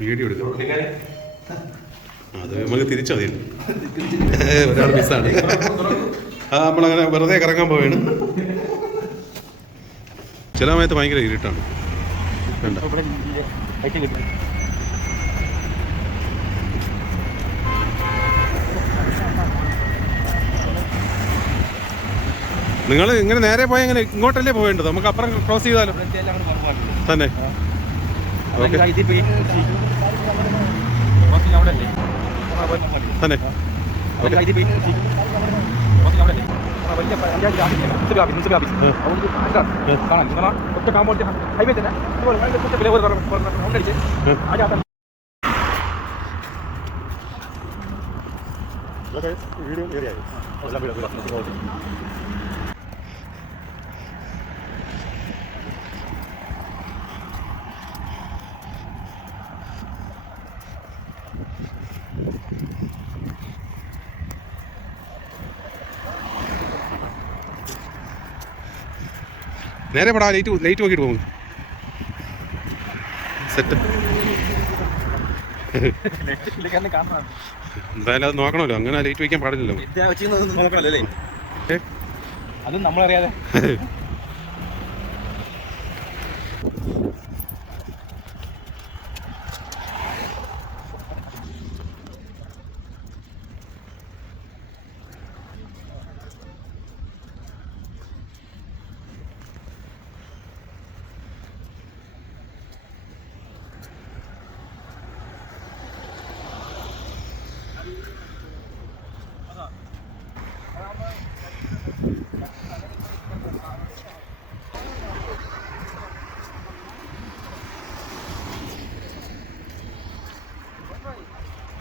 Video എടുക്കണം. അത് നമുക്ക് തിരിച്ചു മതി. ഒരാൾ മിസ്സാണ്. നമ്മളങ്ങനെ വെറുതെ കറങ്ങാൻ പോവുകയാണ്. ചില സമയത്ത് ഭയങ്കര ഇരുട്ടാണ്. വേണ്ട, നിങ്ങൾ ഇങ്ങനെ നേരെ പോയാൽ ഇങ്ങനെ ഇങ്ങോട്ടല്ലേ പോവേണ്ടത്? നമുക്ക് അപ്പുറം ക്രോസ് ചെയ്താലോ തന്നെ? ഓക്കെ തന്നെ. നേരെ പടാ, ലൈറ്റ് നോക്കിയിട്ട് പോകും. സെറ്റ്. എന്തായാലും അത് നോക്കണമല്ലോ, അങ്ങനെ ലൈറ്റ് വയ്ക്കാൻ പാടില്ലല്ലോ. അത് നമ്മളറിയാതെ.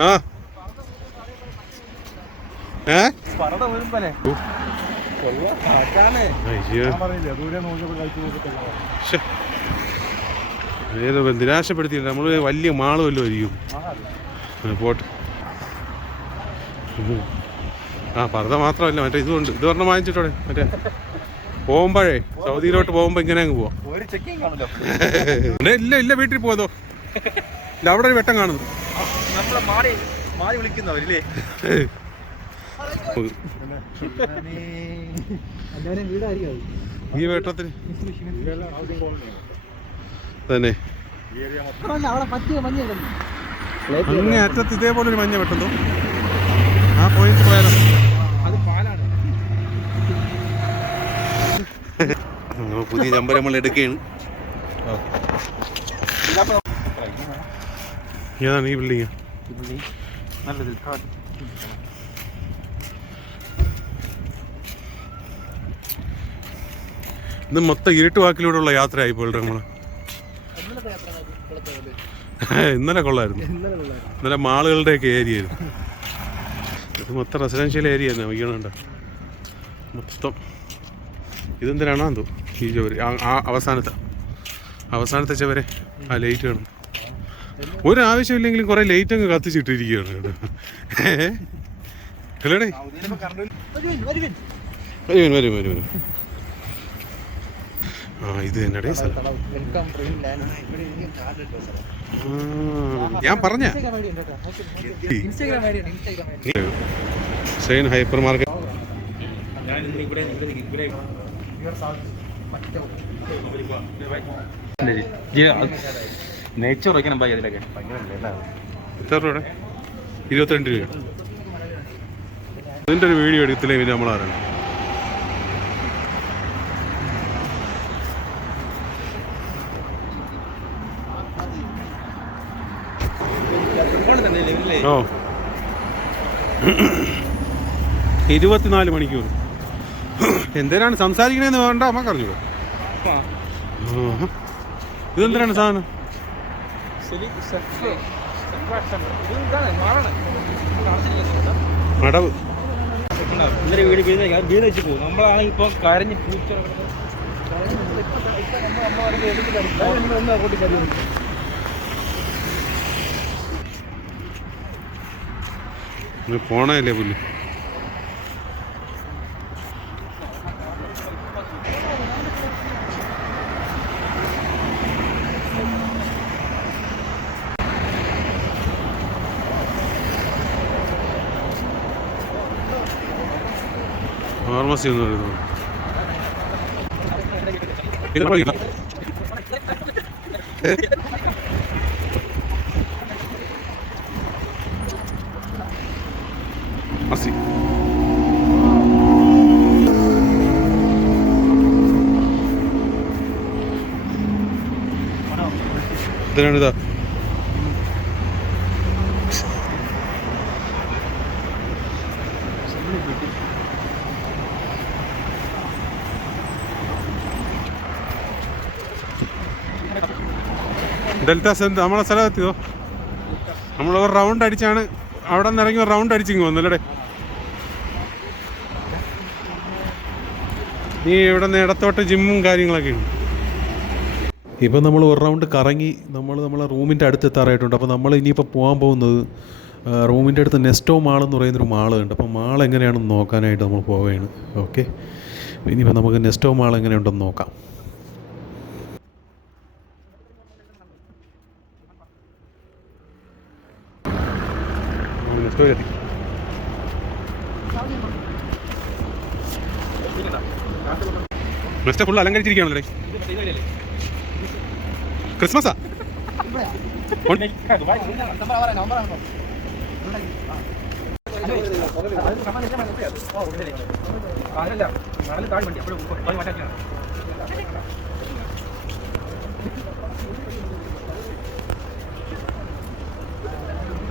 ആ ഏതോ നിരാശപ്പെടുത്തിയില്ല. നമ്മള് വലിയ മാള് വല്ലതും ആയിരിക്കും. പോട്ടെ. ആ പർദ്ദ മാത്രമല്ല, മറ്റേ ഇതുകൊണ്ട് ഇത് പറഞ്ഞ വാങ്ങിച്ചിട്ടോടെ. മറ്റേ പോകുമ്പോഴേ സൗദിയിലോട്ട് പോകുമ്പോ ഇങ്ങനെ അങ്ങ് പോവാം. ഇല്ല ഇല്ല, വീട്ടിൽ പോതോ. ഇല്ല, അവിടെ ഒരു വെട്ടം കാണുന്നു. ഈ വെട്ടത്തിന് തന്നെ അങ്ങേ അറ്റത്ത് ഇതേപോലെ ഒരു മഞ്ഞ വെട്ടുന്നു. ആ പോയിന്റ് പോയാലോ? പുതിയ നമ്പർ നമ്മൾ എടുക്കുകയാണ്. ഏതാണ് ഈ ബിൽഡിങ്? ഇത് മൊത്തം ഇരുട്ട് വാക്കിലൂടെയുള്ള യാത്രയായി പോയിട്ട് നമ്മള്. ഇന്നലെ കൊള്ളായിരുന്നു. ഇന്നലെ മാളുകളുടെയൊക്കെ ഏരിയ ആയിരുന്നു. ഇത് മൊത്തം റെസിഡൻഷ്യൽ ഏരിയ തന്നെ. വയ്ക്കണുണ്ട് മൊത്തം. ഇതെന്തിനാണോ എന്തോ ഈ ചുവര്, ആ അവസാനത്തെ ചുവരെ ആ ലൈറ്റ് കാണും. ഒരാവശ്യമില്ലെങ്കിലും കുറെ ലൈറ്റ് അങ്ങ് കത്തിച്ചിട്ടിരിക്കുകയാണ് കേട്ടോ. അല്ലേടേ? വരും. ആ ഇത് തന്നെടേ സ്ഥലം. ഞാൻ പറഞ്ഞ ഷൈൻ ഹൈപ്പർ മാർക്കറ്റ്. നെയ്ച്ചോറ് വയ്ക്കണം ഭായി. അതിലൊക്കെ എത്ര രൂപയുടെ? 22 രൂപ. അതിൻ്റെ ഒരു വീഡിയോ എടുത്തില്ലേ പിന്നെ നമ്മളാരാണ്? ഓ 24 മണിക്കൂർ. എന്തിനാണ് സംസാരിക്കണേന്ന് വേണ്ട, നമുക്ക് അറിഞ്ഞൂടാ. ഇതെന്തിനാണ് സാധനം? മടവ്. നമ്മളാണെങ്കിൽ ഇപ്പൊ കരഞ്ഞ് പോണല്ലേ പുല്ല്. ഫാർമസി എന്ന് പറയുന്നത്. ഫാർമസി ഇതിനാണിതാ ഡെൽറ്റ സെന്റ് നമ്മളെ സ്ഥലം എത്തിയോ? നമ്മൾ ഒരു റൗണ്ട് അടിച്ചാണ് അവിടെ നിന്ന് ഇറങ്ങി ഒരു റൗണ്ട് അടിച്ചിങ്ങ് വന്നല്ലേ. നീ ഇവിടെ നിന്ന് ഇടത്തോട്ട് ജിമ്മും കാര്യങ്ങളൊക്കെ ഉണ്ട്. ഇപ്പം നമ്മൾ ഒരു റൗണ്ട് കറങ്ങി നമ്മളെ റൂമിൻ്റെ അടുത്ത് എത്താറായിട്ടുണ്ട്. അപ്പോൾ നമ്മൾ ഇനിയിപ്പോൾ പോകാൻ പോകുന്നത് റൂമിൻ്റെ അടുത്ത് നെസ്റ്റോ മാൾ എന്ന് പറയുന്നൊരു മാളുണ്ട്. അപ്പോൾ മാൾ എങ്ങനെയാണെന്ന് നോക്കാനായിട്ട് നമ്മൾ പോവുകയാണ്. ഓക്കെ, ഇനിയിപ്പോൾ നമുക്ക് നെസ്റ്റോ മാൾ എങ്ങനെയുണ്ടെന്ന് നോക്കാം. നെസ്റ്റോയിലെത്തി. നെസ്റ്റോ ഫുൾ അലങ്കരിച്ചിരിക്കുകയാണല്ലേ. ക്രിസ്മസാ?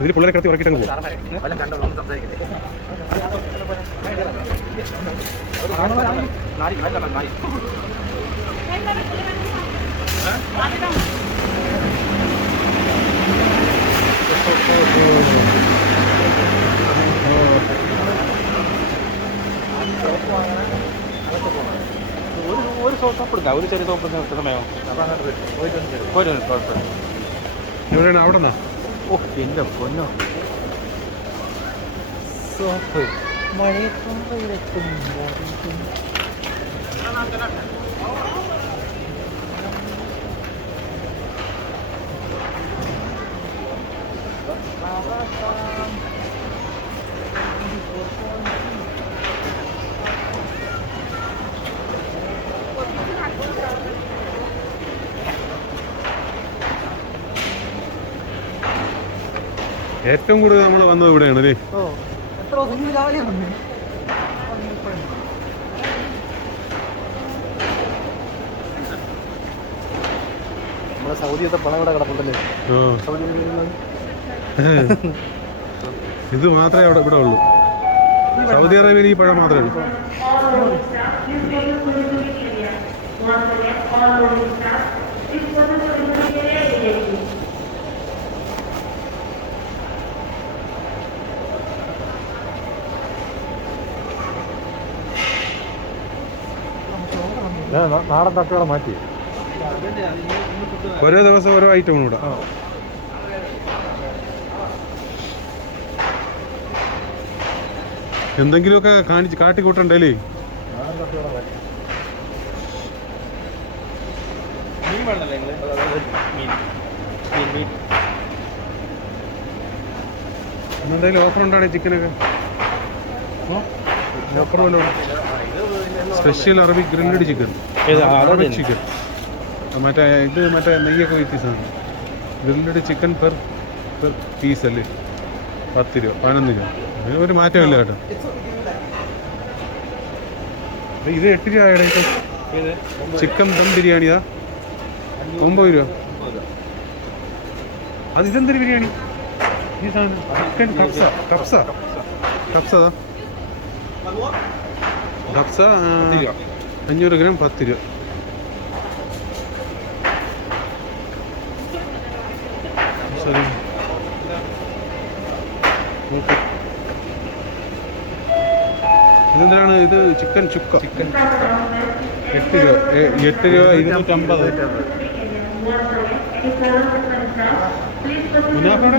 ഇതിൽ പിള്ളേരെ കിടത്തി ഉറക്കിട്ടങ്ങ് പോകും. ഒരു സോപ്പ് എടുക്കാം, ഒരു ചെറിയ സോപ്പ് സമയം എവിടെയാണ്? അവിടെ നിന്നാ? ഓ എൻ്റെ പൊന്നോ, സോപ്പ് ഏറ്റവും കൂടുതൽ നമ്മൾ വന്നത് ഇവിടെയാണ് അല്ലേ? സൗദിയത്തെ പണം ഇവിടെ കിടപ്പുണ്ടല്ലേ. ഇത് മാത്രമേ ഇവിടെ ഉള്ളൂ. സൗദി അറേബ്യയിൽ ഈ പഴം മാത്രമേ ഉള്ളൂ. നാടൻ തട്ടുകളെ മാറ്റി ഓരോ ദിവസം ഓരോ ഐറ്റമാണ് ഇവിടെ. എന്തെങ്കിലുമൊക്കെ കാട്ടിക്കൂട്ടണ്ടല്ലേ. എന്തെങ്കിലും ഓഫർ ഉണ്ടാണ് ചിക്കനൊക്കെ? ഓഫർ വല്ലോ? Special Arabic grilled chicken, Arabic chicken. മറ്റേ നെയ്യൊക്കെ വ്യത്യസ്തമാണ്. ഗ്രില്ലഡ് ചിക്കൻ പെർ പീസ് അല്ലേ? 10 രൂപ 11 രൂപ. അതിന് ഒരു മാറ്റമില്ല കേട്ടോ. ഇത് 8 രൂപയുടെ ചിക്കൻ ദം ബിരിയാണിയാ? 9 രൂപ. അത് ഇതെന്തൊരു ബിരിയാണി? ഈ സാധനം ചിക്കൻ കപ്സ കപ്സ 500 ഗ്രാം 10 രൂപ. ശരി, ഇതെന്താണ്? ഇത് ചിക്കൻ ചുക്ക 8 രൂപ. 8 രൂപ 250. മുനാഫയുടെ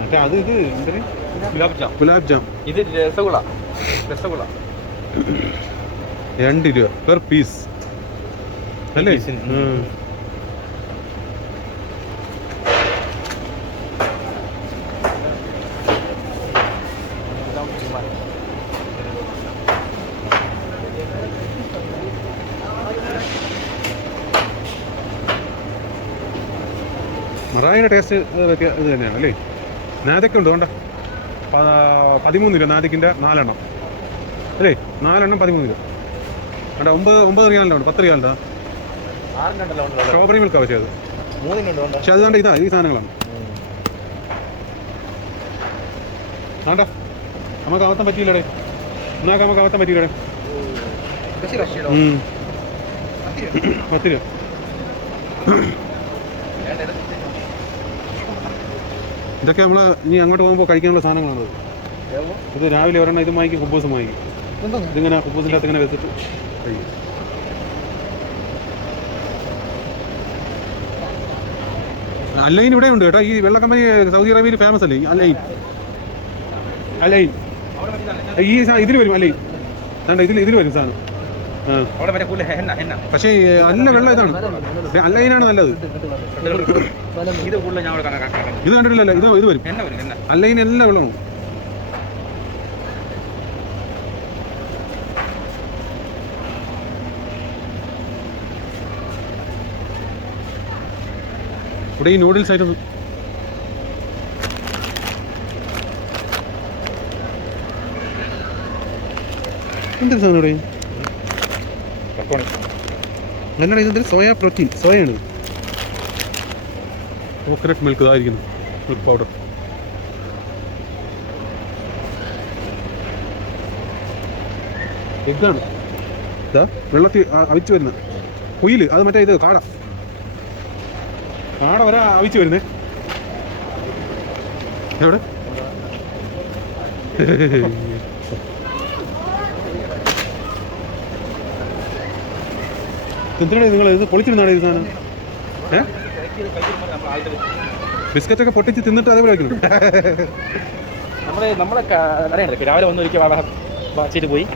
മറ്റേ അത് ഇത് എന്തിന്? ഗുലാബ് ജാം. ഇത് രസഗുള 2 രൂപ പെർ പീസ് അല്ലേ? മറായിയുടെ ടേസ്റ്റ് ഇത് തന്നെയാണ് അല്ലേ? നാദൊക്കെ ഉണ്ട് വേണ്ട 13 രൂപ നാദിക്കിൻ്റെ 4 എണ്ണം അല്ലേ? 4 എണ്ണം 13 രൂപ വേണ്ട. 9 റിയാലിൻ്റെ ഉണ്ട്, 10 റിയാലിൻ്റെ സ്ട്രോബെറി മിൽക്കാണ്. പക്ഷേ അത് പക്ഷെ അത് വേണ്ട, ഈ സാധനങ്ങളാണ് വേണ്ട. നമുക്ക് അവത്തം പറ്റിയില്ലടേ, എന്നാക്കാം നമുക്ക് അവത്തം പറ്റിയില്ലടേ. 10 രൂപ. ഇതൊക്കെ നമ്മൾ ഇനി അങ്ങോട്ട് പോകുമ്പോൾ കഴിക്കാനുള്ള സാധനങ്ങളാണ്. ഇത് രാവിലെ ഒരെണ്ണം ഇത് വാങ്ങിക്കും, കുബൂസും വാങ്ങിക്കും. ഇതിങ്ങനെ കുബൂസിൻ്റെ അകത്ത് ഇങ്ങനെ വെച്ചിട്ട് കഴിക്കും. അല്ലൈൻ ഇവിടെ ഉണ്ട് കേട്ടോ. ഈ വെള്ള കമ്പനി സൗദി അറേബ്യയിൽ ഫേമസ് അല്ലേ അല്ലൈൻ? അല്ലൈൻ ഈ ഇതിൽ വരും അല്ലൈൻ. ഇതിൽ വരും സാധനം. പക്ഷേ നല്ല വെള്ളം ഇതാണ്, അല്ലൈനാണ് നല്ലത്. ഇത് കണ്ടിട്ടില്ലല്ലോ, ഇത് വരും അല്ലൈൻ എല്ലാ വെള്ളവും. ഇവിടെ ഈ നൂഡിൽസ് ആയിട്ട് എന്തൊരു സാധനം ഇവിടെ എന്നാണ് ഇതെന്തൊരു സോയ പ്രോട്ടീൻ, സോയാണ്. കോക്കനട്ട് മിൽക്ക് ഇതായിരിക്കുന്നു, മിൽക്ക് പൗഡർ. എഗ്ഗാണ് ഇതാ വെള്ളത്തിൽ അവിച്ച് വരുന്ന കുയില്. അത് മറ്റേ ഇത് കാട വരെ അവിച്ച് വരുന്നേ. എവിടെ എന്തിനാണ് നിങ്ങൾ ഇത് പൊളിച്ചിരുന്നാണ് ഇത് സാധനം? ബിസ്ക്കറ്റൊക്കെ പൊട്ടിച്ച് തിന്നിട്ട് അതേപോലെ വയ്ക്കുന്നു. രാവിലെ വന്നൊരിക്കൽ പോയി.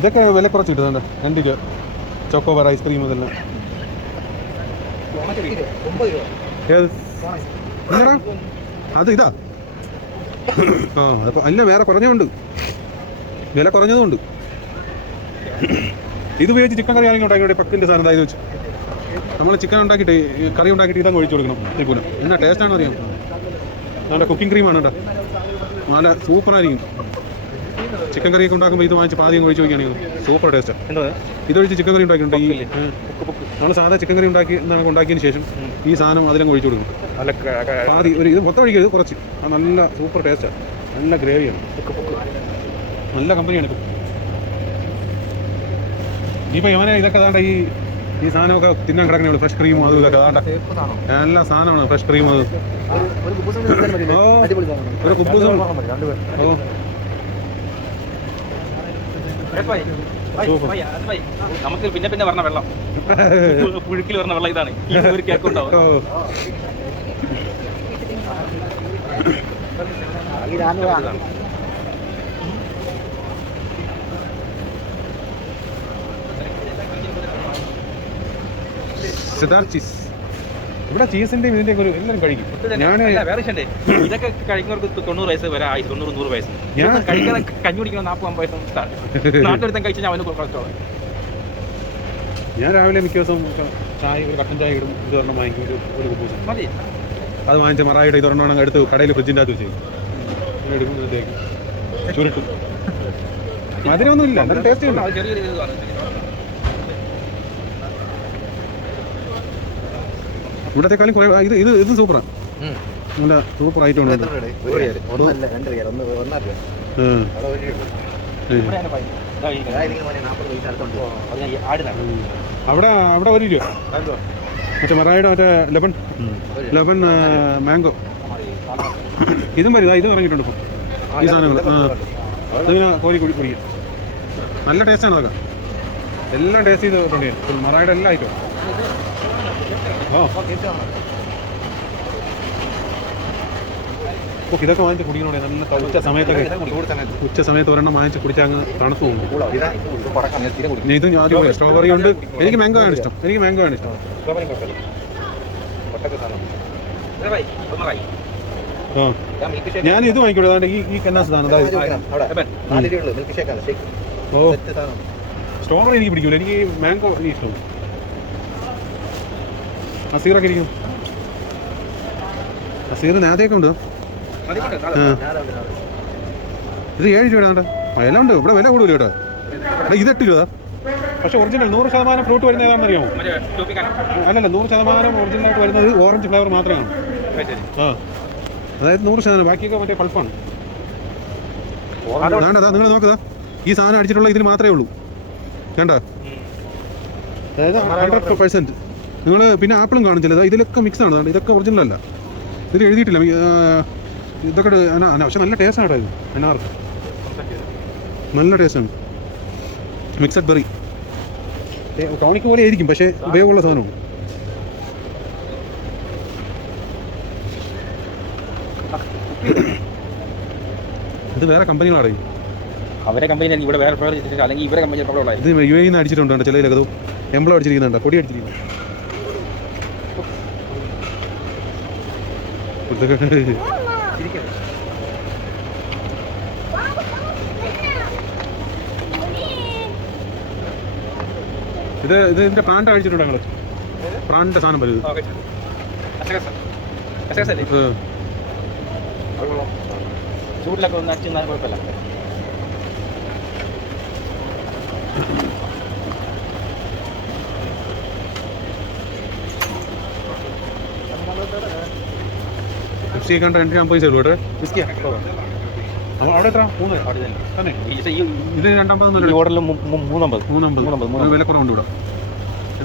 ഇതൊക്കെ വില കുറച്ച് കിട്ടുന്നുണ്ട്. 2 രൂപ ചോക്കോബാർ ഐസ്ക്രീം ഇതെല്ലാം. ഏത് അത് ഇതാ? ആ അപ്പോൾ അല്ല, വേറെ കുറഞ്ഞുണ്ട്, വില കുറഞ്ഞതുകൊണ്ട്. ഇത് ഉപയോഗിച്ച് ചിക്കൻ കറി ആണെങ്കിൽ ഉണ്ടാക്കി പക്കിൻ്റെ സാധനം ഇതായത് വെച്ച് നമ്മൾ ചിക്കൻ ഉണ്ടാക്കിയിട്ട് കറി ഉണ്ടാക്കിയിട്ട് ഇതങ്ങ് ഒഴിച്ചു കൊടുക്കണം. ഇതേപോലെ എന്നാ ടേസ്റ്റാണെന്ന് അറിയാം. നല്ല കുക്കിംഗ് ക്രീമാണ് കേട്ടോ, നല്ല സൂപ്പറായിരിക്കും. ചിക്കൻ കറിയൊക്കെ ഉണ്ടാക്കുമ്പോൾ ഇത് വാങ്ങിച്ച് പാതിയും ഒഴിച്ച് വയ്ക്കുകയാണെങ്കിൽ സൂപ്പർ ടേസ്റ്റാണ്. ഇതൊഴിച്ച് ചിക്കൻ കറി ഉണ്ടാക്കിയിട്ടുണ്ട്. നമ്മൾ സാധാ ചിക്കൻ കറി ഉണ്ടാക്കിയതിന് ശേഷം ഈ സാധനം അതിലങ്ങ് ഒഴിച്ചു കൊടുക്കും. പാതി ഒരു ഇത് മൊത്തം ഒഴിക്കരുത്, കുറച്ച്. അത് നല്ല സൂപ്പർ ടേസ്റ്റാണ്, നല്ല ഗ്രേവിയാണ്, നല്ല കമ്പനിയാണ്. ഇനിയിപ്പോൾ ഇവനെ ഇതൊക്കെ അതാണ്ട് ഈ സാധനമൊക്കെ തിന്നാൻ കിടക്കണേ. ഫ്രഷ് ക്രീമും അതും ഇതൊക്കെ അതാണ്ട എല്ലാ സാധനമാണ്. ഫ്രഷ് ക്രീം അത് ഒരു കുബൂസും. ഓ നമുക്ക് പിന്നെ പറഞ്ഞ വെള്ളം പുഴുക്കിൽ പറഞ്ഞ വെള്ളം ഇതാണ്. ഒരു കേക്ക് ഉണ്ടാവും. ചീസ് ഇവിടെ ചീസിന്റെയും ഇതിന്റെ ഒരു എല്ലാവരും കഴിക്കും. ഞാൻ ഇതൊക്കെ കഴിക്കുന്നവർക്ക് 90 വയസ്സ് വരെ 90-100 വയസ്സ്. ഞാൻ കഴിക്കാൻ കഞ്ഞി കുടിക്കണം 40-50 വയസ്സ്. നാട്ടിലെടുത്താൽ കഴിച്ചാൽ അവന് കുറച്ചോളാം. ഞാൻ രാവിലെ മിക്ക ദിവസവും ചായ, ഒരു കട്ടൻ ചായ ഇടും. ഇത് ഒരെണ്ണം വാങ്ങിക്കും, ഒരു കുബൂസ് മതി. അത് വാങ്ങിച്ച് മറായിയുടെ ഇതൊരെണ്ണം എടുത്ത് കടയിൽ ഫ്രിഡ്ജിൻ്റെ അകത്ത് വെച്ച് എടുക്കുമ്പോഴത്തേക്ക് ചുരുട്ടും. മധുരമൊന്നും ഇല്ല, നല്ല ടേസ്റ്റ് ഉണ്ട്. ഇവിടത്തെക്കാളും കുറേ ഇത് സൂപ്പറാണ്, നല്ല സൂപ്പർ ഐറ്റം ഉണ്ട്. അവിടെ 1 രൂപ. മറ്റേ മറായിയുടെ മറ്റേ ലെബൺ മാംഗോ ഇതും വരും. ഇത് ഇറങ്ങിയിട്ടുണ്ട് ഇപ്പോൾ ഈ സാധനങ്ങൾ. ഇതിങ്ങനെ കോരി കുടിക്കാം, നല്ല ടേസ്റ്റാണ്. അതൊക്കെ എല്ലാം ടേസ്റ്റ് ചെയ്തിട്ടുണ്ട് മറായിയുടെ എല്ലാ ഐറ്റവും. ഇതൊക്കെ വാങ്ങിച്ച് കുടിക്കണോടെ നല്ല ഉച്ച സമയത്ത് ഒരെണ്ണം വാങ്ങിച്ച് കുടിച്ചാൽ അങ്ങ് തണുത്ത് പോകും. ഇതും ആദ്യം സ്ട്രോബെറി ഉണ്ട്. എനിക്ക് മാംഗോ ആണ് ഇഷ്ടം. ഞാൻ ഇത് വാങ്ങിക്കൂടെ? ഈ കന്നാ സാധനം. ഓ സ്ട്രോബെറി എനിക്ക് പിടിക്കൂല, എനിക്ക് മാംഗോ ഇഷ്ടം. അസീറൊക്കെ ഇരിക്കും. സീറിന് ആദ്യമൊക്കെ ഉണ്ട്. ഇത് 7 രൂപയാണ്. എല്ലാം ഉണ്ട് ഇവിടെ, വില കൂടുതൽ കേട്ടോ. ഇത് 8 രൂപ. പക്ഷെ ഒറിജിനൽ 100% ഫ്രൂട്ട് വരുന്ന ഏതാണെന്ന് അറിയാമോ? അല്ലല്ല, 100% ഒറിജിനലായിട്ട് വരുന്നത് ഓറഞ്ച് ഫ്ലേവർ മാത്രമാണ്. ആ, അതായത് 100%. ബാക്കിയൊക്കെ മറ്റേ പൾപ്പാണ്. വേണ്ടതാ, നിങ്ങൾ നോക്കുക, ഈ സാധനം അടിച്ചിട്ടുള്ള ഇതിൽ മാത്രമേ ഉള്ളൂ. വേണ്ട, അതായത് 100%. നിങ്ങൾ പിന്നെ ആപ്പിളും കാണും ചിലത്, ഇതിലൊക്കെ മിക്സ് ആണ്. ഇതൊക്കെ ഒറിജിനൽ അല്ല, ഇതിൽ എഴുതിയിട്ടില്ല ഇതൊക്കെ. പക്ഷെ നല്ല ടേസ്റ്റ് ആണ് ഇത്. അനാർക്ക് നല്ല ടേസ്റ്റാണ്. മിക്സഡ് ബെറി ടോണിക്ക് പോലെ ആയിരിക്കും, പക്ഷേ ഉപയോഗമുള്ള സാധനമാണ്. ഇത് വേറെ കമ്പനികളാണ്. അവരെ കമ്പനി ഇവിടെ വേറെ അല്ലെങ്കിൽ ഇവരെ കമ്പനി ഇത് UAE നിന്ന് അടിച്ചിട്ടുണ്ട് ചിലതിലൊക്കെ. അത് എംബ്ലം അടിച്ചിരിക്കുന്നുണ്ട്, പൊടി അടിച്ചിരിക്കുന്നു. ഇത് ഇതിന്റെ പ്ലാന്റ് അടിച്ചിട്ടുണ്ടോ ഞങ്ങള്? പ്ലാന്റിന്റെ സാധനം വരും. ചൂടിലൊക്കെ ഒന്ന് അടിച്ചാൽ കുഴപ്പമില്ല. കണ്ട 250 അവിടെ എത്ര? 3 തന്നെ. ഇത് 250 ഓർഡറിൽ 350 വില കുറവുണ്ട് ഇവിടെ.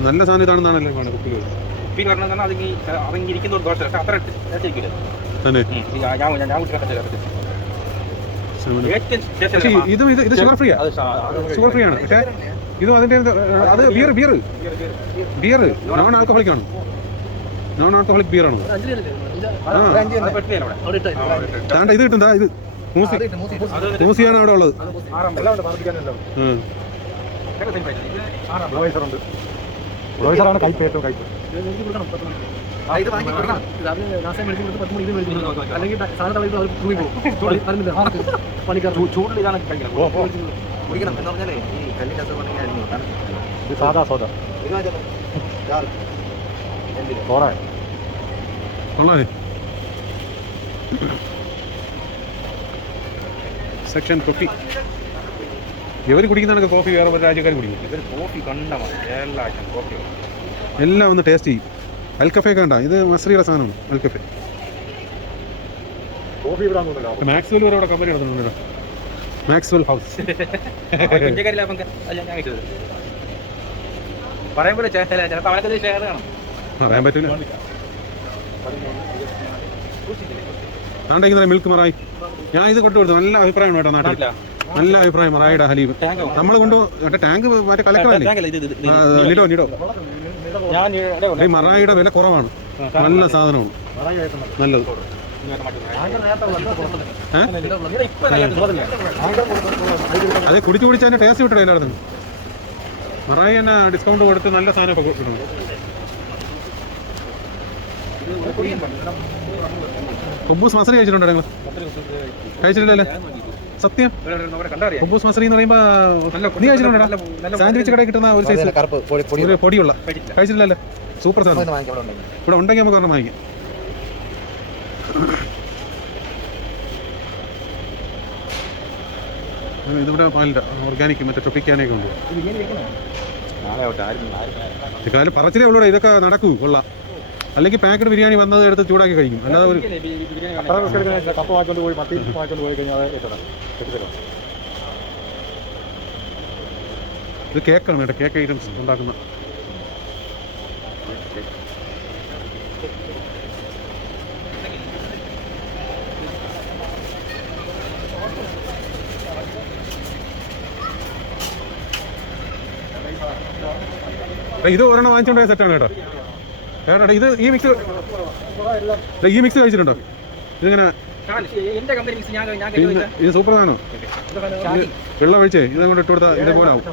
നല്ല സാധനം ഇതാണെന്നാണല്ലേ കുപ്പിയിൽ കുപ്പിയിൽ പറഞ്ഞാൽ അതിരിക്കുന്ന ദോഷം അത്ര തന്നെ. ഇത് ഷുഗർ ഫ്രീ ആണ്. പക്ഷേ ഇതും അതിന്റെ അത് ബിയർ നോൺ ആൽക്കഹോളിക് ആണ്. നോൺ ആൽക്കഹോളിക് ബിയർ ആണ്. ഇത് കിട്ടും. ഇത് മൂസിയാണ് അവിടെ ഉള്ളത്. സെക്ഷൻ കോഫി ഇവർ കുടിക്കുന്നതാണ്. കോഫി വേറെ ഒരു രാജ്യക്കാർ കുടിക്കും. എല്ലാം ഒന്ന് ടേസ്റ്റ് ചെയ്യും. അൽക്കഫെ കണ്ട, ഇത് മസ്രിയുടെ സാധനമാണ്. അൽക്കഫെ മാക്സ്വെൽ വരെ അവിടെ കമ്പനി നടത്തുന്നുണ്ട്. മാക്സ്വെൽ ഹൗസ് പറയാൻ പറ്റില്ല. നാട്ടിൽ മിൽക്ക് മറായി ഞാൻ ഇത് കൊണ്ടുകൊടുത്തു. നല്ല അഭിപ്രായമാണ് കേട്ടോ നാട്ടിൽ. നല്ല അഭിപ്രായം മറായിയുടെ ഹലീബ്. നമ്മൾ കൊണ്ട് മറ്റേ ടാങ്ക് മറ്റേ കലക്കലല്ലേ ലിഡോ. ഈ മറായിയുടെ വില കുറവാണ്. നല്ല സാധനമാണ്, നല്ലത്. അതെ, കുടിച്ച് അതിന്റെ ടേസ്റ്റ് കിട്ടണം എല്ലായിടത്തും. മറായി തന്നെ ഡിസ്കൗണ്ട് കൊടുത്ത് നല്ല സാധനം കിട്ടണം. കുബൂസ് മസറി കഴിച്ചിട്ടുണ്ടോ നിങ്ങൾ? കഴിച്ചിട്ടില്ലല്ലേ? സത്യം. കുബൂസ് മസറി എന്ന് പറയുമ്പോ നീ കഴിച്ചിട്ടുണ്ടോ? സാൻഡ്വിച്ച് കടയിൽ കിട്ടുന്ന ഒരു സൈസ് പൊടിയുള്ള കഴിച്ചിട്ടില്ലല്ലേ? സൂപ്പർ സാധനം. ഇവിടെ ഉണ്ടെങ്കിൽ നമുക്ക് ഒരെണ്ണം വാങ്ങിക്കാം. ഇതിവിടെ പാലിൻ്റെ ഓർഗാനിക് മറ്റേ ട്രോപ്പിക്കാനൊക്കെ ഉണ്ട്. കാലം പറച്ചിലേ ഉള്ളൂടെ ഇതൊക്കെ നടക്കൂ. കൊള്ളാം. അല്ലെങ്കിൽ പാക്കറ്റ് ബിരിയാണി വന്നത് എടുത്ത് ചൂടാക്കി കഴിക്കും. അല്ലാതെ ഒരു ഇത് കേക്കാണ് കേട്ടോ. കേക്ക് ഐറ്റംസ് ഉണ്ടാക്കുന്ന ഇത് ഒരെണ്ണം വാങ്ങിച്ചോണ്ടേ സെറ്റാണ് കേട്ടോ. ഇത് ഈ മിക്സ് കഴിച്ചിട്ടുണ്ടോ? ഇതിങ്ങനെ ഇത് സൂപ്പർ സാധനം. വെള്ളം ഒഴിച്ചേ ഇത് കൊണ്ട് ഇട്ട് കൊടുത്താൽ ഇതേപോലെ ആവും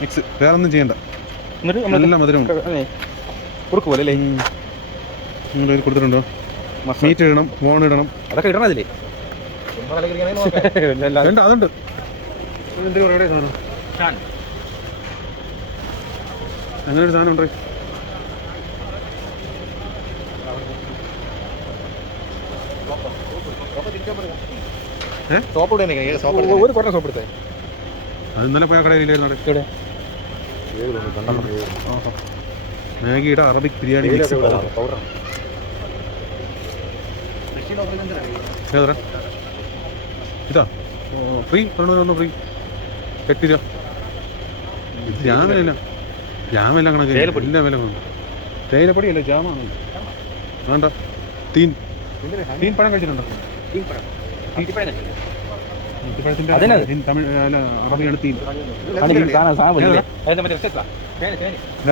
മിക്സ്. വേറെ ഒന്നും ചെയ്യണ്ട. നല്ല മധുരമുണ്ട്. കൊടുത്തിട്ടുണ്ടോ? മീറ്റ് ഇടണം, മോൺ ഇടണം. അതൊക്കെ ഇടണം അതിലേ. വേണ്ട, അതുണ്ട്. സാധനം അങ്ങനെ ഒരു സാധനം ഉണ്ട്. സോപ്പ് ഒരു കുറഞ്ഞ സോപ്പ് എടുത്തേ. അത് ഇന്നലെ പോയ കടയിലായിരുന്നു ഇവിടെ മാഗിയുടെ അറബിക് ബിരിയാണി മിക്സ് ഏതാ ഇതാ ഫ്രീ ഒന്ന് ഫ്രീ 8 രൂപ. ജാമെല്ലാം കണക്ക് എല്ലാ വില വന്നു. തേയിലപ്പൊടിയല്ലേ ജാമാണ് വേണ്ട. തീൻ പഴം കഴിച്ചിട്ടുണ്ടോ? തമിഴ് അറബിയാണ് തീൻ.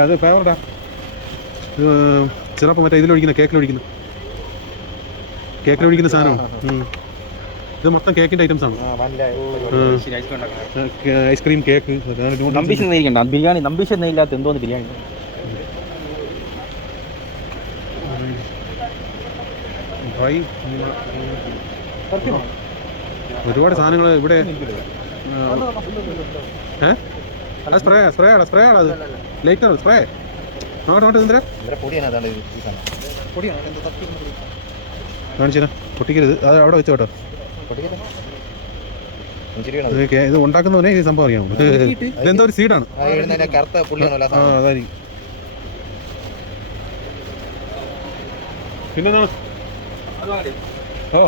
അത് ഫേവറേറ്റാ. ചിലപ്പോൾ മറ്റേ ഇതിലൊഴിക്കുന്ന കേക്കിലൊഴിക്കുന്ന സാധനമാണ്. ഇത് മൊത്തം കേക്കിൻ്റെ ഐറ്റംസ് ആണ്. ഐസ്ക്രീം, കേക്ക്, ബിരിയാണി നമ്പീശില്ലാത്ത എന്തോന്ന് ബിരിയാണി. ഒരുപാട് സാധനങ്ങൾ ഇവിടെ. സ്പ്രേ ആണ് അത്. ലൈറ്റർ സ്പ്രേ നോട്ട് എന്തിനാ കാണിച്ചാ പൊട്ടിക്കരുത്. അത് അവിടെ വെച്ചോ കേട്ടോ. ഇത് ഉണ്ടാക്കുന്നവനെ ഈ സംഭവം അറിയാമോ? ഇതെന്തോ ഒരു സീഡാണ്. അതായിരിക്കും. പിന്നെന്താ? ഓ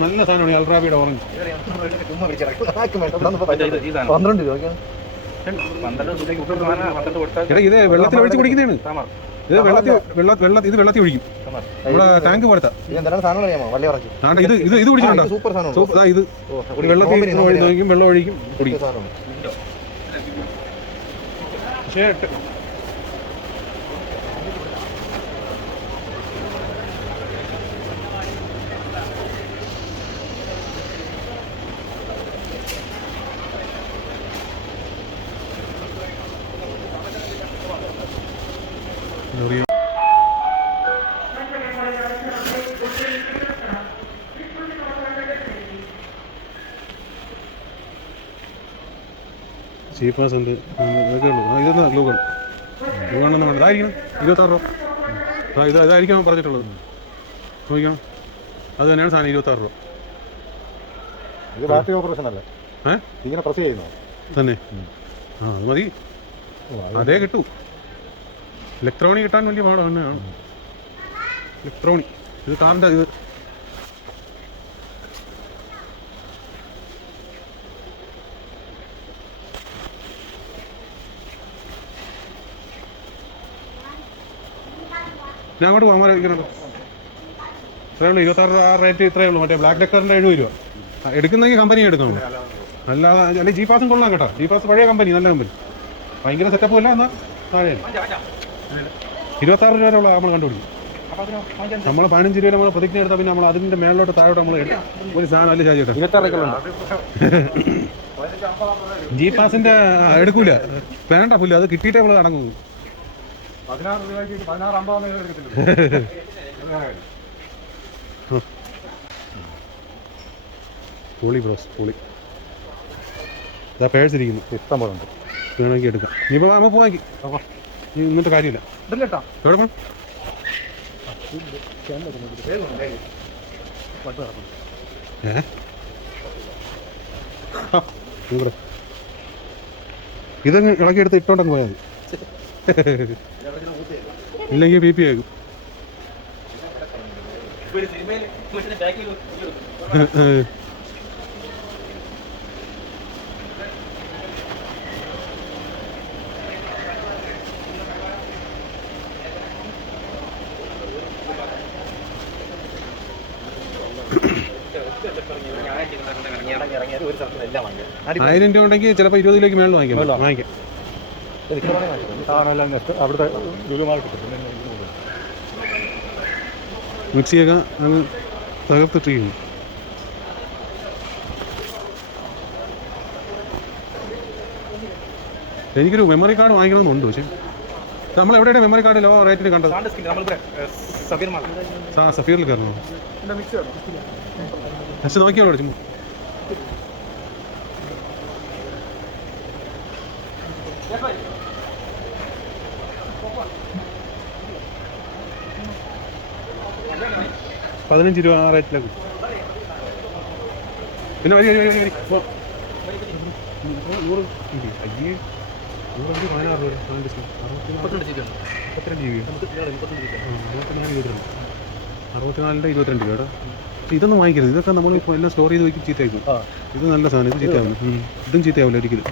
നല്ല സാധനമാണ് അൽറാബിയുടെ ഓറഞ്ച്. 12 രൂപ. ഇത് വെള്ളത്തിൽ ഒഴിച്ച് കുടിക്കുന്നതാണ്. ഇത് വെള്ളത്തിൽ ഒഴിക്കും. നമ്മളെ ടാങ്ക് പോലത്തെ ഇത് കുടിച്ചിട്ടുണ്ടോ? ഇത് വെള്ളത്തിൽ വെള്ളം ഒഴിക്കും കുടിക്കും. പക്ഷേ ചീപ്പാസ് ഉണ്ട്. ഇതൊക്കെ ഉള്ളൂ. ഇതൊന്ന് ഗ്ലൂഗൺ ഗ്ലൂഗണെന്ന് വേണ്ട. ഇതായിരിക്കണം 26 രൂപ. ഇതായിരിക്കാം പറഞ്ഞിട്ടുള്ളത്. നോക്കിക്കണം. അത് തന്നെയാണ് സാധനം 26 രൂപ. ഇത് ബാറ്ററി ഓപ്പറേഷൻ അല്ലേ? ഇങ്ങനെ പ്രസ് ചെയ്യുന്നു തന്നെ. അത് മതി. അതേ കിട്ടൂ. ഇലക്ട്രോണിക് കിട്ടാൻ വലിയ പാട് തന്നെയാണ്. ഇലക്ട്രോണിക് ഇത് കാറിൻ്റെ ഇത് ഞാൻ അങ്ങോട്ട് പോകാൻ ഇരിക്കണല്ലോ. ഇത്രയേ ഉള്ളൂ. 26 രൂപ. ആ റേറ്റ് ഇത്രയേ ഉള്ളൂ. മറ്റേ ബ്ലാക്ക് ഡെക്കറിൻ്റെ 70 രൂപ. എടുക്കുന്നെങ്കിൽ കമ്പനി എടുക്കണം. അല്ലാതെ അല്ലെങ്കിൽ ജി പാസും കൊള്ളാം കേട്ടോ. ജി പാസ് പഴയ കമ്പനി, നല്ല കമ്പനി, ഭയങ്കര സെറ്റപ്പും അല്ല. എന്നാൽ താഴെ 26 രൂപയുള്ള നമ്മൾ കണ്ടുപിടിക്കും. നമ്മൾ 15 രൂപ നമ്മൾ പ്രതിജ്ഞ എടുത്താൽ പിന്നെ നമ്മൾ അതിൻ്റെ മേളിലോട്ട് താഴോട്ട് നമ്മൾ ഒരു സാധനം അല്ല ചാർജ് കേട്ടോ. ജി പാസിൻ്റെ എടുക്കൂല, വേണ്ട പുല്ല. അത് കിട്ടിയിട്ടേ നമ്മൾ അടങ്ങുന്നു. 16 രൂപയ്ക്ക് 16.50 എടുക്കത്തില്ല. പൊളി ബ്രോസ്, പൊളി. ഇതാ പേഴ്സ് ഇരിക്കുന്നു. ഇഷ്ടം പോലെ ഉണ്ട്, വേണമെങ്കിൽ എടുക്കാം. ഇനിയിപ്പോൾ നമ്മൾ പോവാക്കി ഇന്നിട്ട് കാര്യമില്ല. എവിടെ പോകണം? ഇവിടെ ഇതങ്ങ് ഇളക്കിയെടുത്ത് ഇട്ടോണ്ടങ്ങ് പോയാൽ മതി. ഇല്ലെങ്കിൽ ബി പി ആകും. ₹1000 ഉണ്ടെങ്കിൽ ചിലപ്പോൾ 20 രൂപയ്ക്ക് മേളിൽ വാങ്ങിക്കാം. അവിടുത്തെ മിക്സിയൊക്കെ അങ്ങ് തകർത്തിട്ടിരിക്കുന്നു. എനിക്കൊരു മെമ്മറി കാർഡ് വാങ്ങിക്കണമെന്നുണ്ട്. പക്ഷേ നമ്മൾ എവിടെയാണ് മെമ്മറി കാർഡ് ലോ റേറ്റിന് കണ്ടത്? സഫീറിൽ കയറണോ? പക്ഷെ നോക്കിയാലോ ചുമ്മാ. 15 രൂപ ആ റേറ്റിലേക്ക്. പിന്നെ വരി വരി വരി വരി പോ. 100 അയ്യേ 100 16 രൂപ 32 GB 64 22 രൂപ. പക്ഷേ ഇതൊന്നും വാങ്ങിക്കരുത്. ഇതൊക്കെ നമ്മൾ ഇപ്പോൾ എല്ലാം സ്റ്റോർ ചെയ്ത് വയ്ക്കും, ചീത്തയാക്കും. ഇത് നല്ല സാധനം, ഇത് ചീത്തയാവുന്നു. ഇതും ചീത്തയാവില്ല ഒരിക്കലും.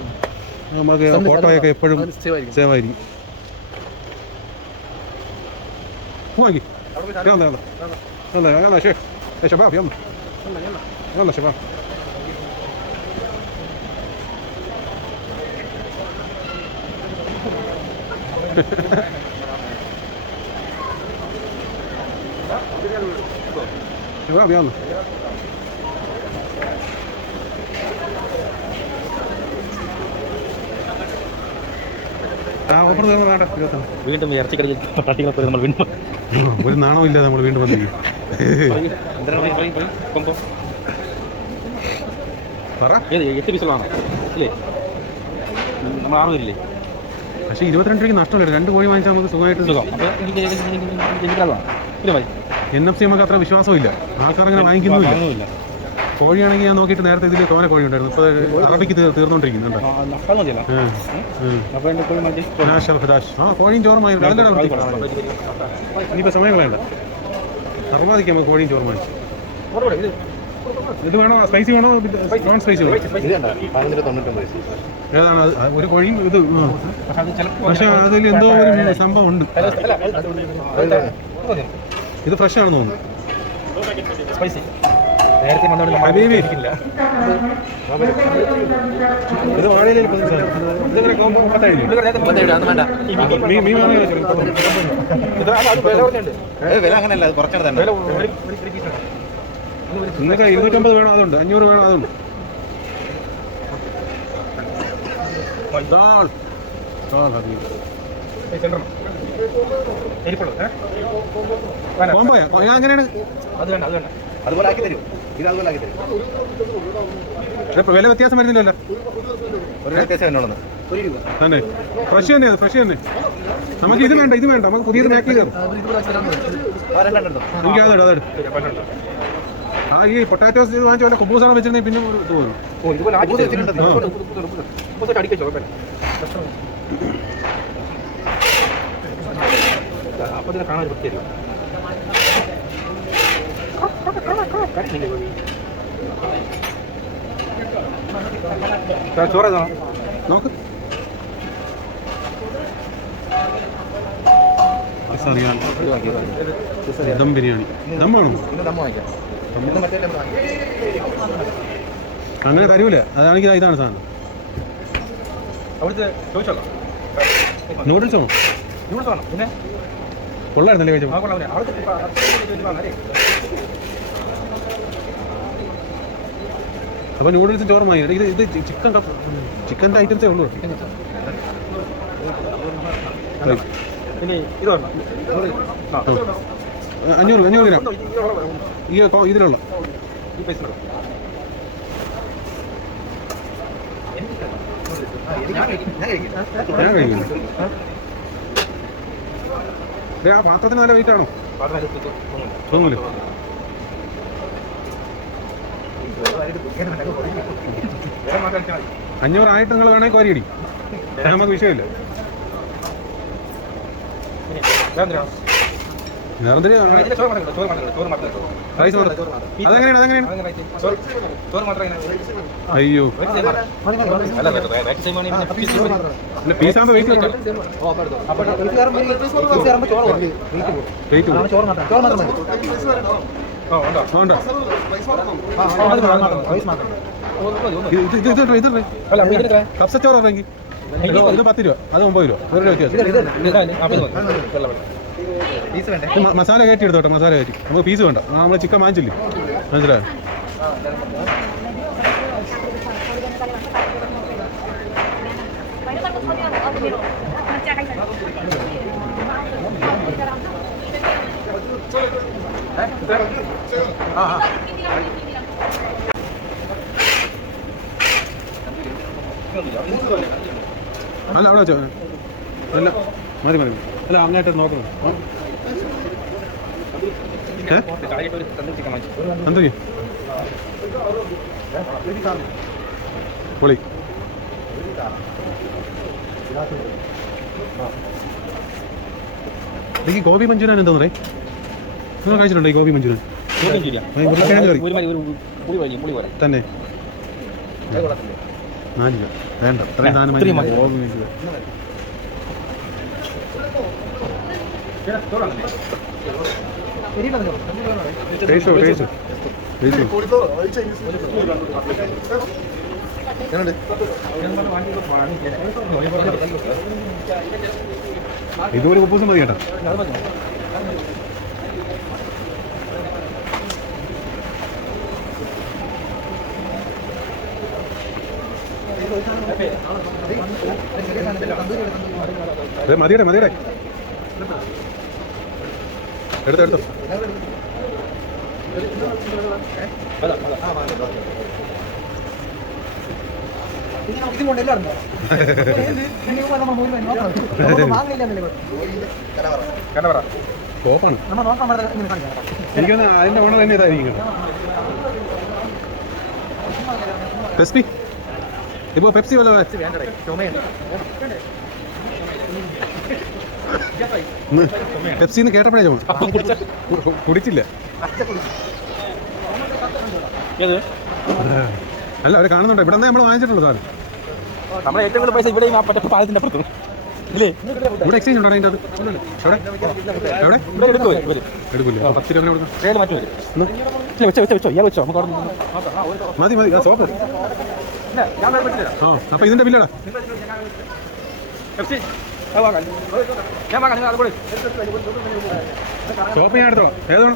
നമുക്ക് ഫോട്ടോയൊക്കെ എപ്പോഴും സേവ് ആയിരിക്കും. واقف يلا يلا يلا يلا يا شيخ يا شباب يلا يلا شباب شباب يلا വീണ്ടും ഇറച്ചിക്കറി തട്ടികളൊക്കെ നമ്മൾ വീണ്ടും ഒരു നാണമില്ല നമ്മൾ വീണ്ടും വന്നിരിക്കും. എട്ട് പീസുകളാണ് ഇല്ലേ? നമ്മൾ 6 പേരില്ലേ? പക്ഷേ 22 രൂപയ്ക്ക് നഷ്ടമില്ല. 2 കോഴി വാങ്ങിച്ചാൽ നമുക്ക് സുഖമായിട്ട് സുഖം. NFC നമുക്ക് അത്ര വിശ്വാസമില്ല. ആൾക്കാർ അങ്ങനെ വാങ്ങിക്കുന്നില്ല. കോഴിയാണെങ്കിൽ ഞാൻ നോക്കിയിട്ട് നേരത്തെ ഇതിൽ തോനെ കോഴി ഉണ്ടായിരുന്നു. ഇപ്പോൾ അറബിക്ക് തീർന്നുകൊണ്ടിരിക്കുന്നുണ്ട്. കോഴിയും ചോറുമായി ഇനിയിപ്പോൾ സമയം കളയണ്ട. അറുപതിക്ക് നമുക്ക് കോഴിയും ചോറും വാങ്ങിച്ചു. ഇത് വേണോ? സ്പൈസി വേണോ? നോൺ സ്പൈസി വേണോ? ഏതാണ് ഒരു കോഴിയും ഇത്? പക്ഷേ അതിൽ എന്തോ ഒരു സംഭവം ഉണ്ട്. ഇത് ഫ്രഷ് ആണെന്ന് തോന്നുന്നു. ഇത് വാഴയിലേക്ക് നിങ്ങൾക്ക് 250 വേണോ? അതുണ്ട്. 500 വേണോ? അതുണ്ട്. കോമ്പോയാ അങ്ങനെയാണ്. അതുപോലെ ആക്കി തരും. ഇത് അതുപോലെ ആക്കി തരും. വില വ്യത്യാസം വരുന്നില്ലല്ലോ. ഒരു വ്യത്യാസം എന്നോടൊന്ന് തന്നെ ഫ്രഷ് തന്നെ. അത് ഫ്രഷ് തന്നെ. നമുക്ക് ഇത് വേണ്ട, ഇത് വേണ്ട. നമുക്ക് പുതിയത് പാക്ക് ചെയ്ത് എനിക്ക് അതെടു. ആ ഈ പൊട്ടാറ്റോസ് ഇത് വാങ്ങിച്ച പോലെ കുബൂസാണ് വെച്ചിരുന്നെങ്കിൽ പിന്നെ തോന്നും. ചോറേതാണോ നോക്ക്. ദം ബിരിയാണി. ദമ്മാണോ? അങ്ങനെ തരൂല. അതാണെങ്കിൽ ഇതാണ് സാധനം. അവിടുത്തെ ചോദിച്ചോളാം. നൂഡിൽസോ? നൂഡിൽസ് വേണം. പിന്നെ കൊള്ളായിരുന്നല്ലേ കഴിച്ചപ്പോൾ? അപ്പോൾ നൂഡിൽസും ചോറും വാങ്ങി. ഇത് ചിക്കൻ്റെ ഐറ്റംസേ ഉള്ളൂ. പിന്നെ ഇത് വേണം. 500 ഗ്രാം ഈ ഇതിലുള്ള ഈ പൈസ ഞാൻ കഴിക്കുന്നു. ആ പാത്രത്തിന് നല്ല വെയിറ്റ് ആണോ? തോന്നൂല. $500 നിങ്ങൾ വേണമെങ്കിൽ കോരിയടി. നമുക്ക് വിഷയമില്ല. അയ്യോ പീസാകുമ്പോ വെയിറ്റ് കപ്സച്ചോറെങ്കിൽ ഇത് 10 രൂപ, അത് 9 രൂപ. 1 രൂപ വ്യത്യാസം. മസാല കയറ്റി എടുത്തോട്ടെ. മസാല കയറ്റി നമുക്ക് പീസ് വേണ്ട. നമ്മൾ ചിക്കൻ വാങ്ങിച്ചില്ലേ, മനസ്സിലായോ? അല്ല അവിടെ വെച്ചോ. അല്ല മതി മതി. അല്ല അങ്ങോട്ട് നോക്കണം. താഴെ ഒരു തന്തൂരി ചിക്കൻ വാങ്ങിച്ചു. എന്തോ പൊളി. ഈ ഗോപി മഞ്ചൂരിയൻ എന്താണെന്ന് പറയും? നിങ്ങൾ കഴിച്ചിട്ടുണ്ടോ ഈ ഗോപി മഞ്ചൂരിയൻ? ഉരുളക്കിഴങ്ങ് കറി തന്നെ 4 രൂപ വേണ്ട, ഇത്രയും സാധനം മതി. ഗോപി മഞ്ചൂരിയൻ ടേസ്റ്റോ ടേസ്റ്റോ ടേസ്റ്റോ. ഇതൊരു കുപ്പൂസം മതി കേട്ടോ. മതിയുടെ മതിയുടെ എടുത്തോ എടുത്തോ. കോപ്പാണ് എനിക്കൊന്ന് അതിന്റെ ഓണം തന്നെ ഇതായിരിക്കും. പെപ്സി ഇപ്പൊ പെപ്സി വല്ല പെപ്സിന്ന് കേട്ടപ്പോഴേ ചോദിച്ചു. കുടിച്ചില്ല. അല്ല അവര് കാണുന്നുണ്ടോ? ഇവിടെ നമ്മൾ വാങ്ങിച്ചിട്ടുള്ളൂ സാധനം. നമ്മളെ ഏറ്റവും കൂടുതൽ പൈസ ഇവിടെ പാലത്തിന്റെ അപ്പുറത്തും ഇല്ലേ? ഇവിടെ എക്സ്ചേഞ്ച് ഉണ്ടോ അതിൻ്റെ അത്? എവിടെ എടുക്കില്ല. 10 രൂപ കൊടുക്കാം. മതി മതി സോപ്പ്. ആ അപ്പൊ ഇതിന്റെ ബില്ലടാ. സോപ്പ് ഞാൻ എടുത്തോളാം. ഏതാണ്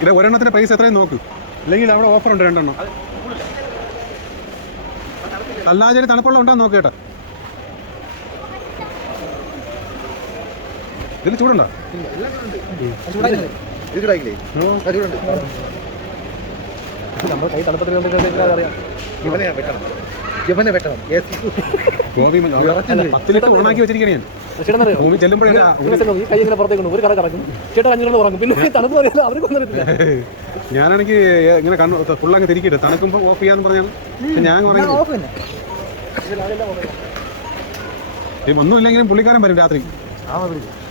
ഇത്? ഒരെണ്ണത്തിന്റെ പൈസ എത്രയും നോക്ക്, അല്ലെങ്കിൽ അവിടെ ഓഫർ ഉണ്ട് 2 എണ്ണം. കല്ലാചേരി തണുപ്പുള്ള ഉണ്ടാന്ന് നോക്ക് കേട്ടോ. ഇതിൽ ചൂടുണ്ടോ? ഗോപി 10 ലിറ്റർ ഓണാക്കി വെച്ചിരിക്കണേ ഞാൻ. ഭൂമി ചെല്ലുമ്പോഴേ ഞാനാണെങ്കിൽ ഇങ്ങനെ കണ്ണു ഫുള്ളങ്ങ് തിരിക്കിട്ട് തണുക്കുമ്പോൾ ഓഫ് ചെയ്യാന്ന് പറഞ്ഞാൽ ഞാൻ ഒന്നുമില്ലെങ്കിലും പുള്ളിക്കാരൻ വരും രാത്രി.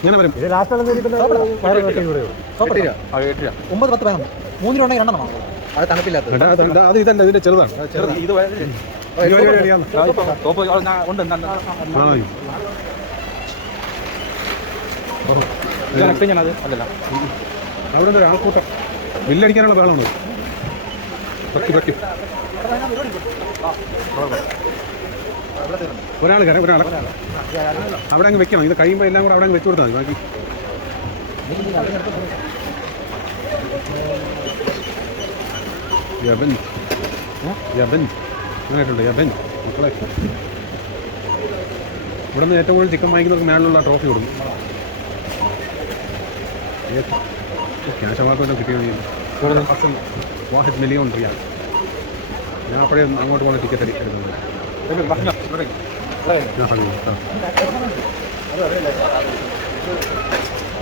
ഇങ്ങനെ വരും. അത് ഇതല്ല, ഇതിന്റെ ചെറുതാണ്. അവിടെ ഒരു ആൾക്കൂട്ടം ബില്ലടിക്കാനുള്ള ബഹളമുണ്ട്. ഒരാൾ കയറി ഒരാളെ അവിടെ അങ്ങ് വെക്കണം. ഇത് കഴിയുമ്പോൾ എല്ലാം കൂടെ അവിടെ അങ്ങ് വെച്ചു കൊടുത്താൽ മതി. ബാക്കി യബൻ യബൻ അങ്ങനെയായിട്ടുണ്ട്. യബൻ മക്കളെ ഇവിടെ നിന്ന് ഏറ്റവും കൂടുതൽ ചിക്കൻ വാങ്ങിക്കുന്നവർക്ക് മേളിലുള്ള ട്രോഫി കൊടുക്കും. ക്യാഷ് അവാർഡെല്ലാം കിട്ടിയ വാഹിദ് മില്യൺ റിയാൽ. ഞാൻ അപ്പോഴേ അങ്ങോട്ട് പോകുന്ന ടിക്കറ്റ് എടുക്കുന്നത്.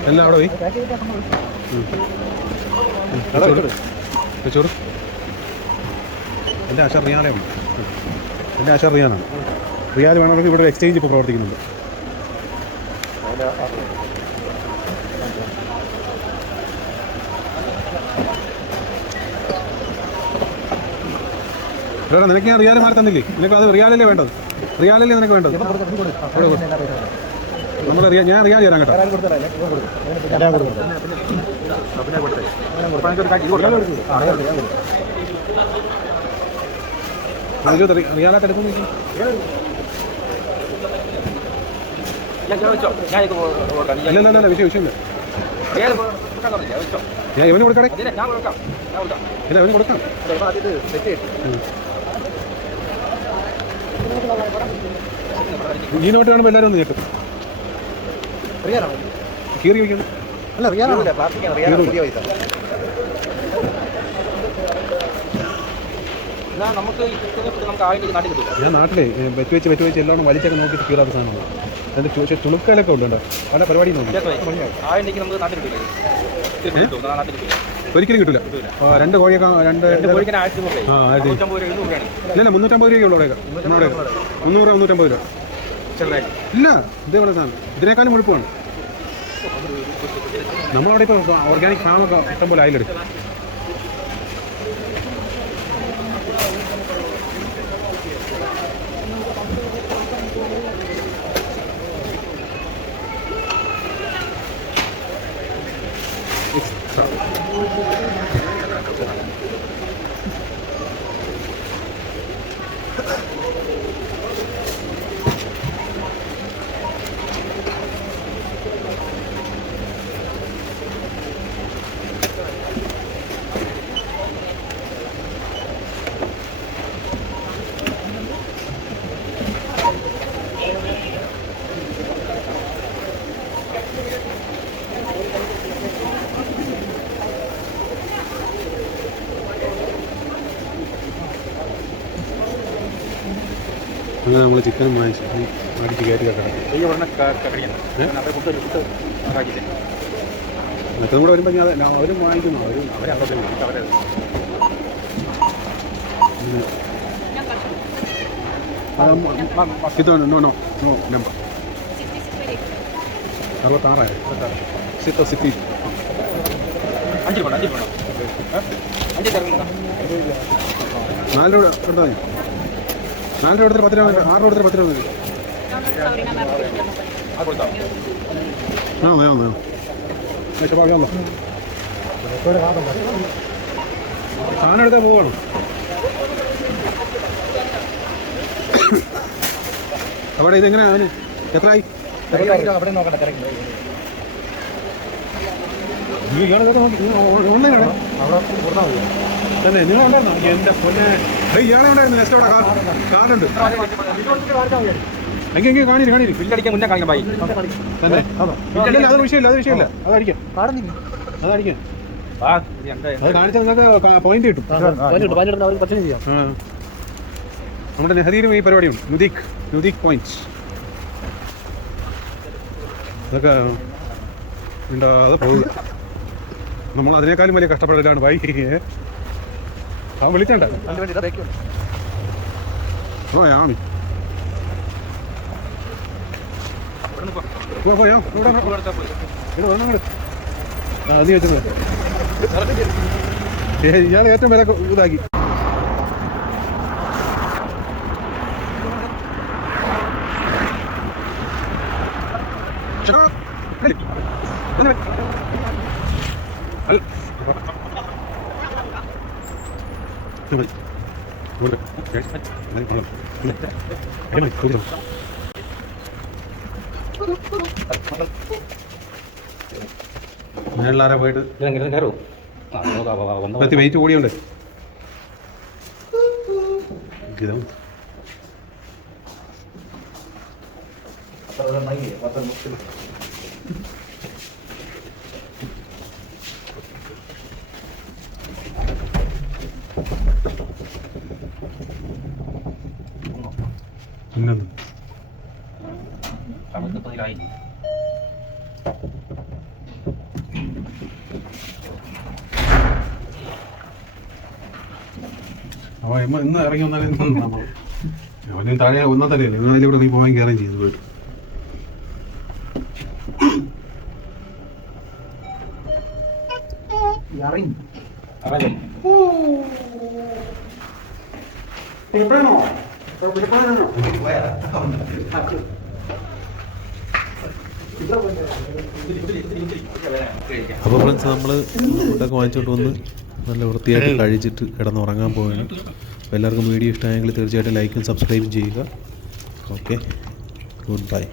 എല്ലാം അവിടെ പോയി ചോറ്. എൻ്റെ ആശ റിയാലേ ഉണ്ട്. എൻ്റെ ആശ റിയാനാണ്. റിയാൽ വേണമെങ്കിൽ ഇവിടെ എക്സ്ചേഞ്ച് ഇപ്പോൾ പ്രവർത്തിക്കുന്നുണ്ട്. ഇവിടെ നിനക്ക് ഞാൻ റിയാൽ മാറി തന്നില്ലേ? നിനക്ക് അത് റിയാലല്ലേ വേണ്ടത്? റിയാലല്ലേ നിനക്ക് വേണ്ടത്? നമ്മുടെ ഞാൻ റിയാൽ തരാം കേട്ടോ. റിയാലായിട്ട് എടുക്കുന്നു. ഇല്ല വിഷയമില്ല. ഞാൻ ഇവന് കൊടുക്കണേ. ഇല്ല ഇവന് കൊടുക്കാം. ഈ നോട്ട് കാണുമ്പോൾ എല്ലാവരും ഒന്ന് കേട്ടു. കീറി വയ്ക്കണം. അല്ല അതാ നമുക്ക് നമുക്ക് ആയിരം നാട്ടിൽ കിട്ടില്ല. ഞാൻ നാട്ടിലെ വെച്ച് വെച്ച് എല്ലാം വലിച്ചൊക്കെ നോക്കിയിട്ട് കീറാത്ത സാധനമാണ്. അതിൻ്റെ ചുളുക്കാലൊക്കെ ഉണ്ട് പല പരിപാടി നോക്കി. 1000 നമുക്ക് നാട്ടിൽ കിട്ടില്ല. ഒരിക്കലും കിട്ടില്ല. 2 കോഴിയൊക്കെ 2 കോഴിക്ക് 1200 രൂപ. ആ 350 രൂപ. ഇല്ല 350 രൂപയ്ക്കുള്ളൂ ഇവിടെ. 300 350 രൂപ. ചെറുതായിട്ട് ഇല്ല ഇതേപോലെ സാധനം ഇതിനേക്കാളും മുഴുപ്പാണ്. നമ്മളവിടെ ഇപ്പോൾ ഓർഗാനിക് ഫാമൊക്കെ ഇഷ്ടംപോലെ അതിലെടുക്കും. അങ്ങനെ നമ്മൾ ചിക്കനും വാങ്ങിച്ചു അടിച്ച് കയറ്റി വെക്കണം. മറ്റതും കൂടെ വരുമ്പോൾ ഞാൻ അവരും വാങ്ങിക്കുന്നു. ഇതാണ് നോ നമ്പർ 66 സിറ്റി 5 രൂപ 4 രൂപ എടുത്താൽ മതി. 4 രൂപ എടുത്തിട്ട് 10 രൂപ 6 രൂപ എടുത്തിട്ട് 10 രൂപ മതി. വേണം ഇഷ്ടപ്പാടിയാണല്ലോ. സാധനം എടുത്താൽ പോവാണ്. അവിടെ ഇതെങ്ങനെയാ അവന് എത്രയായി? ഓൺലൈനാണ് തന്നെ നിങ്ങൾ ഉണ്ടായിരുന്നോ? എൻ്റെ പൊന്നെ ഇയാളെ ഉണ്ടായിരുന്നു. നെക്സ്റ്റ് അവിടെ കാർഡുണ്ട്. എങ്കിൽ കാണില്ല ബില്ലടിക്കാൻ മുന്നേ കാണിക്കാം ബൈ തന്നെ. അത് വിഷയമില്ല അതടിക്കാം. അത് കാണിച്ചാൽ നിങ്ങൾക്ക് പോയിന്റ് കിട്ടും. നമ്മുടെ നെഹദിയിലും ഈ പരിപാടിയുണ്ട്. നുദീക് പോയിന്റ്സ് അതൊക്കെ ഉണ്ടാതെ പോവുക. നമ്മൾ അതിനേക്കാളും വലിയ കഷ്ടപ്പെടലാണ് ബൈക്ക്. അവൻ വിളിക്കണ്ട. ആമി ഇയാൾ ഏറ്റവും വില ഇതാക്കി. മേളിലാരെ പോയിട്ട് വെയിറ്റ് കൂടിയുണ്ട്. പിന്നെന്ത് അവൻ ഇന്ന് ഇറങ്ങി വന്നാലും നമ്മൾ അവന് താഴെ ഒന്നാം തന്നെയല്ലേ ഇവൻ അതിലൂടെ നീ പോകാൻ കയറുകയും ചെയ്തു പോയിട്ട്. അപ്പോൾ ഫ്രണ്ട്സ് നമ്മൾ ഫുഡൊക്കെ വാങ്ങിച്ചുകൊണ്ട് വന്ന് നല്ല വൃത്തിയായിട്ട് കഴിച്ചിട്ട് കിടന്നുറങ്ങാൻ പോവുകയാണ്. അപ്പോൾ എല്ലാവർക്കും വീഡിയോ ഇഷ്ടമായെങ്കിൽ തീർച്ചയായിട്ടും ലൈക്കും സബ്സ്ക്രൈബും ചെയ്യുക. Okay, good bye.